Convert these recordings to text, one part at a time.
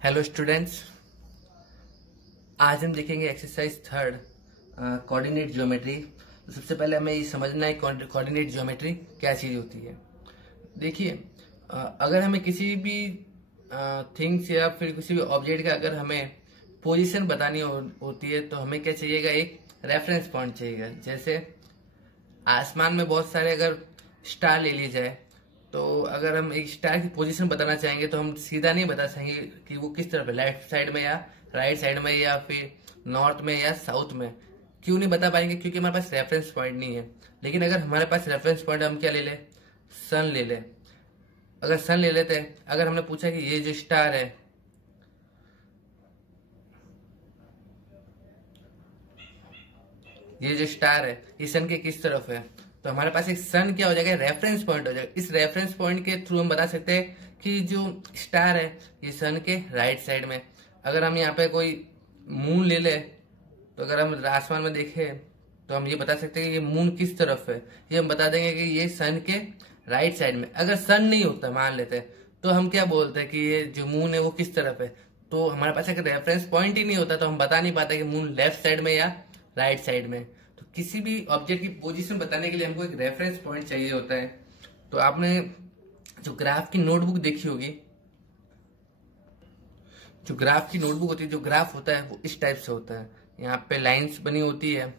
Hello students, आज हम देखेंगे एक्सरसाइज थर्ड कोऑर्डिनेट ज्योमेट्री। तो सबसे पहले हमें ये समझना है कोऑर्डिनेट ज्योमेट्री क्या चीज़ होती है। देखिए, अगर हमें किसी भी थिंग्स या फिर किसी भी ऑब्जेक्ट का अगर हमें पोजीशन बतानी होती है तो हमें क्या चाहिएगा, एक रेफरेंस पॉइंट चाहिएगा। जैसे आसमान में बहुत सारे अगर स्टार ले लिए जाए तो अगर हम एक स्टार की पोजीशन बताना चाहेंगे तो हम सीधा नहीं बता सकेंगे कि वो किस तरफ है, लेफ्ट साइड में या राइट साइड में या फिर नॉर्थ में या साउथ में। क्यों नहीं बता पाएंगे? क्योंकि हमारे पास रेफरेंस पॉइंट नहीं है। लेकिन अगर हमारे पास रेफरेंस पॉइंट, हम क्या ले ले, सन ले ले। अगर सन ले लेते हैं, अगर हमने पूछा कि ये जो स्टार है, ये जो स्टार है ये सन के किस तरफ है, तो हमारे पास एक सन क्या हो जाएगा, रेफरेंस पॉइंट हो जाएगा। इस रेफरेंस पॉइंट के थ्रू हम बता सकते हैं कि जो स्टार है ये सन के राइट साइड में। अगर हम यहाँ पे कोई मून ले ले तो अगर हम आसमान में देखें तो हम ये बता सकते हैं कि ये मून किस तरफ है। ये हम बता देंगे कि ये सन के राइट साइड में। अगर सन नहीं होता, मान लेते हैं, तो हम क्या बोलते हैं कि ये जो मून है वो किस तरफ है। तो हमारे पास अगर रेफरेंस पॉइंट ही नहीं होता तो हम बता नहीं पाते कि मून लेफ्ट साइड में या राइट साइड में। तो किसी भी ऑब्जेक्ट की पोजीशन बताने के लिए हमको एक रेफरेंस पॉइंट चाहिए होता है। तो आपने जो ग्राफ की नोटबुक देखी होगी, जो ग्राफ की नोटबुक होती है, जो ग्राफ होता है वो इस टाइप से होता है। यहाँ पे लाइंस बनी होती है,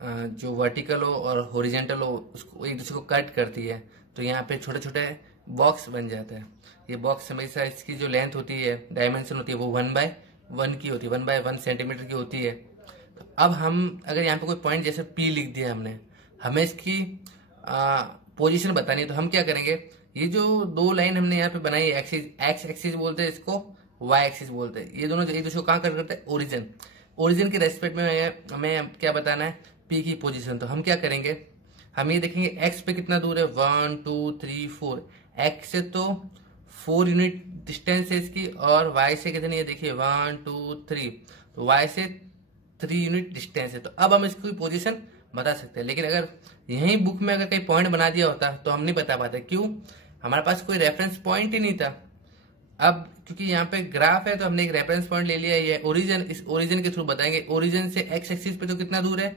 जो वर्टिकल हो और हॉरिजेंटल हो उसको एक दूसरे को कट करती है। तो यहाँ पे छोटे छोटे बॉक्स बन जाते हैं। ये बॉक्स हमेशा इसकी जो लेंथ होती है, डायमेंशन होती है, वो 1/1 की होती है, 1/1 सेंटीमीटर की होती है। तो अब हम अगर यहाँ पे कोई पॉइंट जैसे P लिख दिया हमने, हमें इसकी पोजीशन बतानी है, तो हम क्या करेंगे, ये जो दो लाइन हमने यहाँ पे बनाई है, एक्स एक्सिस बोलते हैं इसको, वाई एक्सिस बोलते हैं, ये दोनों एक दूसरे को कहाँ कट करते हैं, ओरिजिन। ओरिजिन के रेस्पेक्ट में हमें क्या बताना है, P की पोजीशन। तो हम क्या करेंगे, हम ये देखेंगे एक्स पे कितना दूर है, 1 2 3 4। एक्स से तो 4 यूनिट डिस्टेंस है इसकी, और वाई से कितनी है, देखिए 1 2 3। तो वाई से 3 यूनिट डिस्टेंस है। तो अब हम इसकी पोजीशन बता सकते हैं। लेकिन अगर यही बुक में अगर कहीं पॉइंट बना दिया होता तो हम नहीं बता पाते। क्यों? हमारे पास कोई रेफरेंस पॉइंट ही नहीं था। अब क्योंकि यहाँ पे ग्राफ है तो हमने एक रेफरेंस पॉइंट ले लिया, ये ओरिजिन। इस ओरिजिन के थ्रू बताएंगे ओरिजिन से एक्स एक्सिस पे तो कितना दूर है,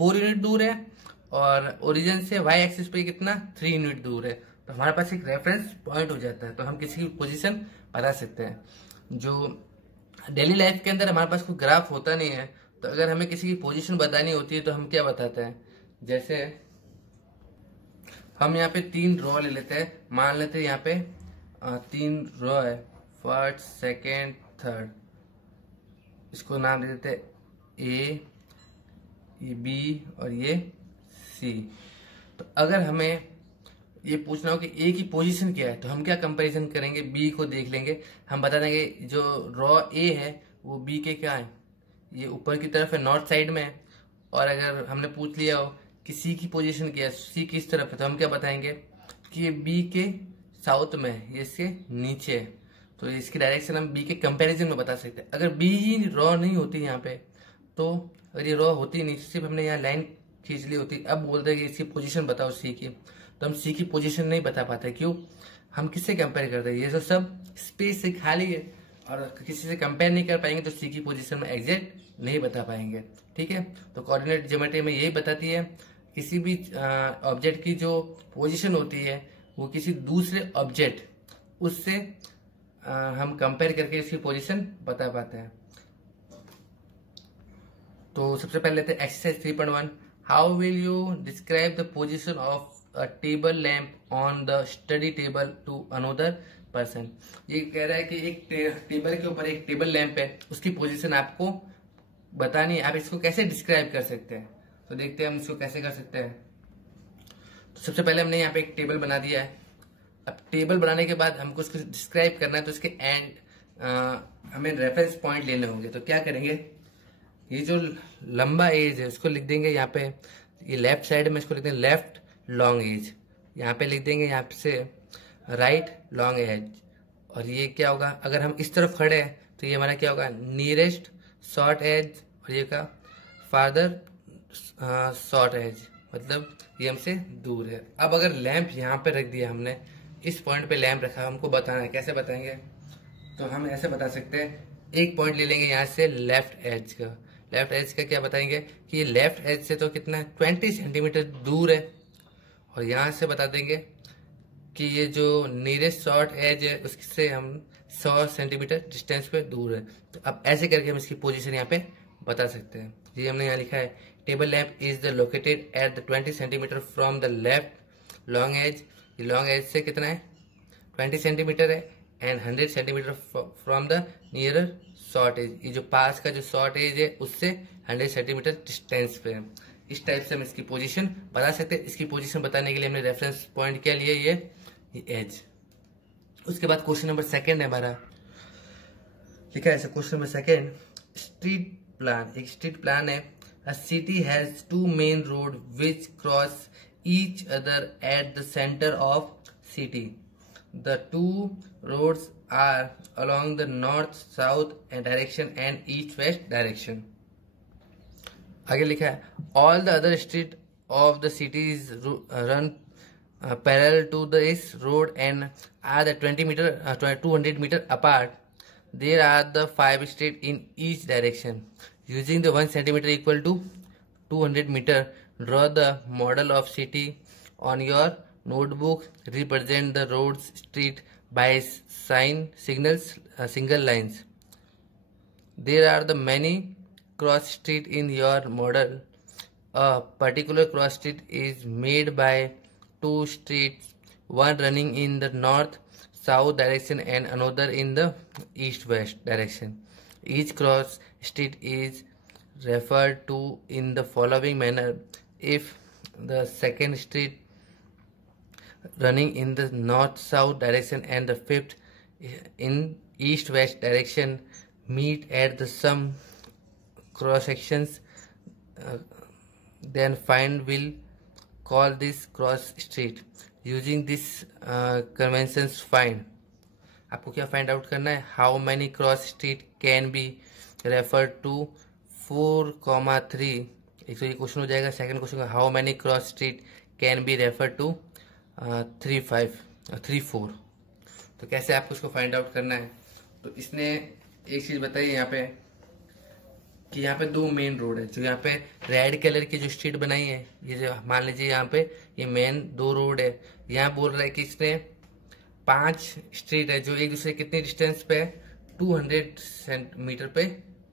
4 यूनिट दूर है, और ओरिजिन से वाई एक्सिस पे कितना, 3 यूनिट दूर है। तो हमारे पास एक रेफरेंस पॉइंट हो जाता है, तो हम किसी की पोजीशन बता सकते हैं। जो डेली लाइफ के अंदर हमारे पास कोई ग्राफ होता नहीं है, तो अगर हमें किसी की पोजीशन बतानी होती है तो हम क्या बताते हैं, जैसे हम यहाँ पे 3 रो ले लेते हैं। मान लेते हैं यहाँ पे 3 रो है, फर्स्ट सेकेंड थर्ड। इसको नाम दे देते हैं ए, ये बी और ये सी। तो अगर हमें ये पूछना हो कि ए की पोजीशन क्या है तो हम क्या कंपैरिजन करेंगे, बी को देख लेंगे। हम बता देंगे जो रॉ ए है वो बी के क्या है, ये ऊपर की तरफ है, नॉर्थ साइड में है। और अगर हमने पूछ लिया हो कि सी की पोजीशन क्या है, सी किस तरफ है, तो हम क्या बताएंगे कि ये बी के साउथ में है, ये इसके नीचे है। तो इसकी डायरेक्शन हम बी के कंपैरिजन में बता सकते हैं। अगर बी ही रॉ नहीं होती यहाँ पे, तो अगर ये रॉ होती नहीं, सिर्फ हमने यहाँ लाइन खींच ली होती, अब बोलते हैं कि इसकी पोजीशन बताओ सी की, तो हम सी की पोजीशन नहीं बता पाते। क्यों? हम किससे कंपेयर करते हैं, ये जो सब स्पेस से खाली है और किसी से कंपेयर नहीं कर पाएंगे तो सी की पोजीशन में एग्जैक्ट नहीं बता पाएंगे। ठीक है, तो कोऑर्डिनेट ज्योमेट्री में यही बताती है, किसी भी ऑब्जेक्ट की जो पोजीशन होती है वो किसी दूसरे ऑब्जेक्ट, उससे हम कंपेयर करके इसकी पोजीशन बता पाते हैं। तो सबसे पहले लेते हैं exercise 3.1। How will you describe the position of a table lamp on the study table to another person. ये कह रहा है कि एक टेबल के ऊपर एक टेबल लैंप है, उसकी पोजीशन आपको बतानी है, आप इसको कैसे डिस्क्राइब कर सकते हैं। तो देखते हैं हम इसको कैसे कर सकते हैं। तो सबसे पहले हमने यहाँ पे एक टेबल बना दिया है। अब टेबल बनाने के बाद हमको उसको डिस्क्राइब करना है, तो इसके एंड हमें रेफरेंस पॉइंट लेने होंगे। तो क्या करेंगे, ये जो लंबा एज है उसको लिख देंगे यहाँ पे, ये लेफ्ट साइड में इसको लिख देंगे लेफ्ट लॉन्ग एज। यहाँ पे लिख देंगे यहाँ से राइट लॉन्ग एज। और ये क्या होगा, अगर हम इस तरफ खड़े हैं तो ये हमारा क्या होगा, नियरेस्ट शॉर्ट एज, और ये का फादर शॉर्ट एज, मतलब ये हमसे दूर है। अब अगर लैंप यहाँ पे रख दिया हमने, इस पॉइंट पे लैंप रखा, हमको बताना है, कैसे बताएंगे। तो हम ऐसे बता सकते हैं, एक पॉइंट ले लेंगे यहाँ से लेफ्ट एज का। लेफ्ट एज का क्या बताएंगे कि ये लेफ्ट एज से तो कितना है 20 सेंटीमीटर दूर है, और यहाँ से बता देंगे कि ये जो नियरेस्ट शॉर्ट एज है उससे हम 100 सेंटीमीटर डिस्टेंस पे दूर है। तो अब ऐसे करके हम इसकी पोजीशन यहाँ पे बता सकते हैं। ये हमने यहाँ लिखा है, table lamp is the located at the 20 centimetre from the left long edge. ये लॉन्ग एज से कितना है 20 सेंटीमीटर है, and 100 centimetre from the nearer short edge. ये जो पास का जो शॉर्ट एज है उससे 100 सेंटीमीटर डिस्टेंस पे है। इस टाइप से हम इसकी पोजीशन बता सकते हैं। इसकी पोजीशन बताने के लिए हमने रेफरेंस पॉइंट क्या लिया, ये एज। उसके बाद क्वेश्चन नंबर सेकंड है हमारा, लिखा है question number second, street plan. एक स्ट्रीट प्लान है, a city has two main road which cross each other at the centre of city. The two roads are along the north south direction and east west direction. आगे लिखा है, all the other street of the cities run parallel to this road and are the 200 meter apart. There are the 5 streets in each direction. Using the 1 centimeter equal to 200 meter, draw the model of city on your notebook. Represent the roads street by single lines. There are the many cross street in your model. A particular cross street is made by two streets, one running in the north south direction and another in the east west direction. Each cross street is referred to in the following manner. If the second street running in the north south direction and the fifth in east west direction meet at the some cross sections, then find will call this cross street. Using this conventions find, आपको क्या find out करना है, how many cross street can be refer to 4,3। एक तो ये question हो जाएगा। Second question का, how many cross street can be refer to 3,4। तो कैसे आपको उसको फाइंड आउट करना है, तो इसने एक चीज बताई यहाँ पे कि यहाँ पे दो मेन रोड है। जो यहाँ पे रेड कलर की जो स्ट्रीट बनाई है, ये जो मान लीजिए यहाँ पे ये मेन दो रोड है। यहाँ बोल रहा है कि इसने 5 स्ट्रीट है जो एक दूसरे कितने डिस्टेंस पे है, 200 सेंटीमीटर पे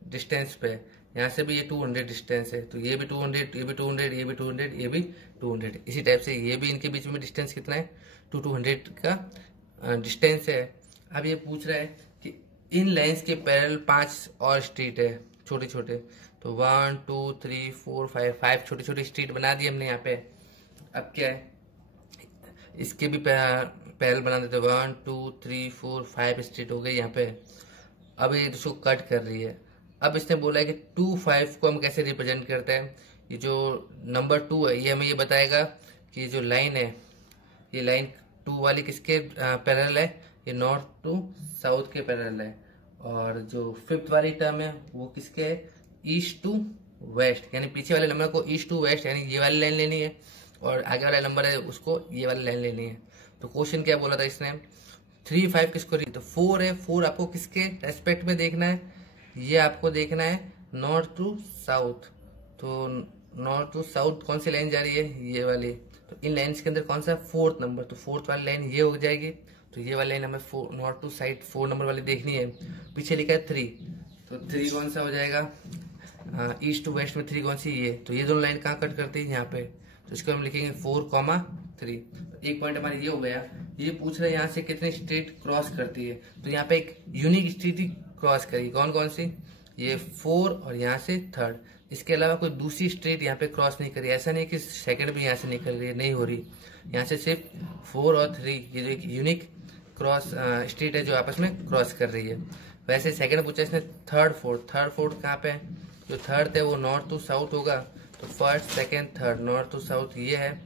डिस्टेंस पे है। यहाँ से भी ये 200 डिस्टेंस है, तो ये भी 200, ये भी 200, ये भी 200, ये भी 200। इसी टाइप से ये भी इनके बीच में डिस्टेंस कितना है, 200 का डिस्टेंस है। अब ये पूछ रहा है कि इन लाइन्स के पैरेलल 5 और स्ट्रीट है छोटे छोटे। तो 1 2 3 4 5 छोटे छोटे स्ट्रीट बना दिए हमने यहाँ पे। अब क्या है, इसके भी पैरेलल बना देते, 1 2 3 4 5 स्ट्रीट हो गए यहाँ पे। अब ये इसको कट कर रही है। अब इसने बोला है कि 2 5 को हम कैसे रिप्रेजेंट करते हैं। ये जो नंबर 2 है ये हमें ये बताएगा कि ये जो लाइन है, ये लाइन 2 वाली किसके पैरेलल है, ये नॉर्थ टू साउथ के पैरेलल है। और जो 5th वाली टर्म है वो किसके है, ईस्ट टू वेस्ट, यानी पीछे वाले नंबर को ईस्ट टू वेस्ट यानी ये वाली लाइन लेनी है, और आगे वाला नंबर है उसको ये वाली लाइन लेनी है। तो क्वेश्चन क्या बोला था इसने, 3 5 किसको, तो 4 है। 4 आपको किसके रेस्पेक्ट में देखना है, ये आपको देखना है नॉर्थ टू साउथ। तो नॉर्थ टू साउथ कौन सी लाइन जा रही है, ये वाली। तो इन लाइन्स के अंदर कौन सा 4th नंबर, तो 4th वाली लाइन ये हो जाएगी। तो ये वाली लाइन हमें नॉर्थ टू साइड 4 नंबर वाली देखनी है। पीछे लिखा है 3, तो 3 कौन सा हो जाएगा, ईस्ट टू वेस्ट में 3 कौन सी, ये। तो ये दोनों लाइन कहाँ कट करती है, यहाँ पे। तो इसको हम लिखेंगे 4,3। एक पॉइंट हमारा ये हो गया। ये पूछ रहे हैं यहाँ से कितने स्ट्रीट क्रॉस करती है, तो यहाँ पे एक यूनिक स्ट्रीट ही क्रॉस करेगी। कौन कौन सी, ये 4 और यहाँ से 3rd। इसके अलावा कोई दूसरी स्ट्रीट यहाँ पे क्रॉस नहीं करी। ऐसा नहीं कि सेकंड भी यहाँ से निकल रही है, नहीं हो रही। यहाँ से सिर्फ 4 और 3 ये जो एक यूनिक क्रॉस स्ट्रीट है जो आपस में क्रॉस कर रही है। वैसे सेकंड पूछा इसने 3rd 4th। 3rd 4th कहाँ पे है, जो 3rd है वो नॉर्थ टू साउथ होगा। तो 1st 2nd 3rd north to south ये है,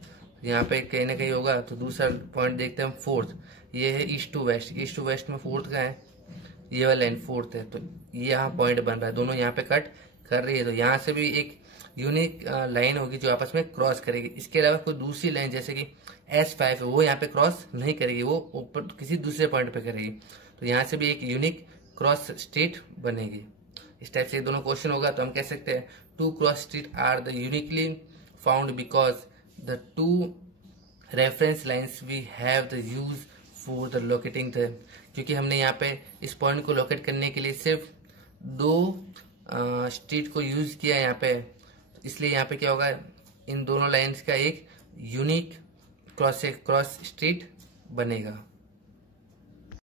यहाँ पे कहीं ना कहीं होगा। तो दूसरा पॉइंट देखते हैं हम 4th, ये है east to west. East to west में 4th का है, ये वाला लाइन 4th है। तो ये यहाँ पॉइंट बन रहा है, दोनों यहाँ पे कट कर रही है। तो यहाँ से भी एक यूनिक लाइन होगी जो आपस में क्रॉस करेगी। इसके अलावा कोई दूसरी लाइन जैसे कि S5 है वो यहाँ पे क्रॉस नहीं करेगी, वो ऊपर किसी दूसरे पॉइंट पे करेगी। तो यहाँ से भी एक यूनिक क्रॉस स्ट्रीट बनेगी। इस टाइप से दोनों क्वेश्चन होगा तो हम कह सकते हैं two cross street are the uniquely found because the two reference lines we have the use for the locating the, क्योंकि हमने यहाँ पे इस पॉइंट को लोकेट करने के लिए सिर्फ दो स्ट्रीट को यूज किया यहाँ पे, इसलिए यहाँ पे क्या होगा, इन दोनों लाइन्स का एक यूनिक क्रॉस स्ट्रीट बनेगा।